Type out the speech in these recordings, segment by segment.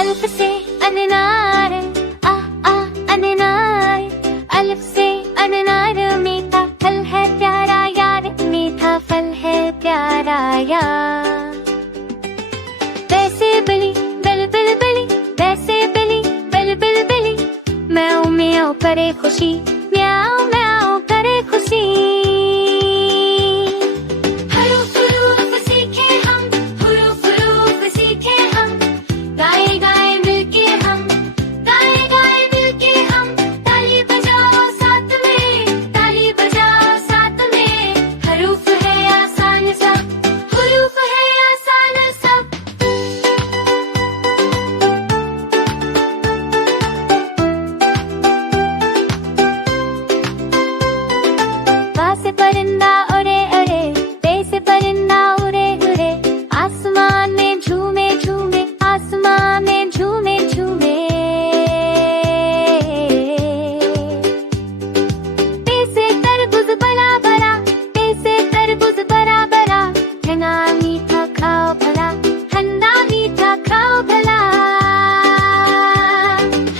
अल्फ से अननार, आ आ अननार, अल्फ से अननार, मीठा फल है प्यारा यार, मीठा फल है प्यारा यार। वैसे बली बिल बिल बिली, वैसे बिली बिल बिल बिली, म्याऊ म्याऊ करे खुशी, म्याऊ म्याऊ करे खुशी। हरूफ हरूफ सीखे हम, हुरूफ हुरूफ सीखे हम, गाए गाए मिलके हम, गाए गाए मिलके हम, ताली बजाओ साथ में, ताली बजाओ साथ में। हरूफ है आसान सब, हुरूफ है आसान सब। बा से परिंदा उड़े उड़े, बे से परिंदा उड़े उड़े, आसमान में झूमे झूमे, आसमान में झूमे झूमे। बे से तरबूज बड़ा बड़ा, बे से तरबूज बड़ा बड़ा, ठंडा मीठा खाओ भला, ठंडा मीठा खाओ भला।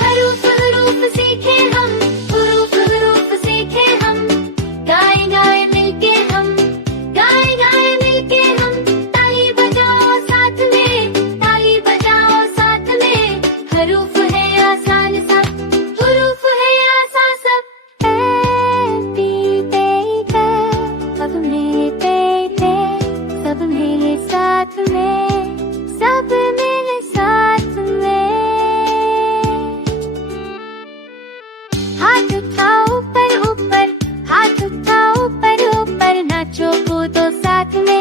हरूफ हरूफ सीखे हम, हुरूफ हुरूफ सीखे हम, गाए गाए मिलके हम, गाए गाए मिलके हम, ताली बजाओ साथ में, ताली बजाओ साथ में। हरूफ है आसान सब, हुरूफ है आसान सब। हैप्पी बर्थडे, सब मेरे बेटे, सब मेरे साथ में, सब मेरे साथ में। हाथ उठाओ ऊपर ऊपर, हाथ उठाओ ऊपर ऊपर, नाचो कूदो साथ में,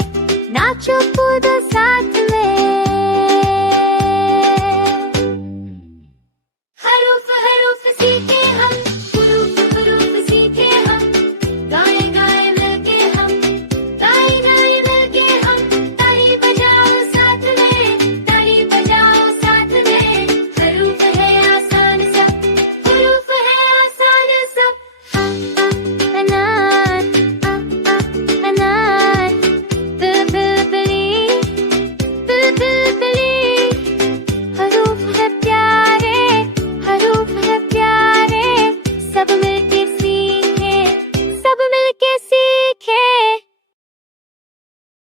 नाचो कूदो साथ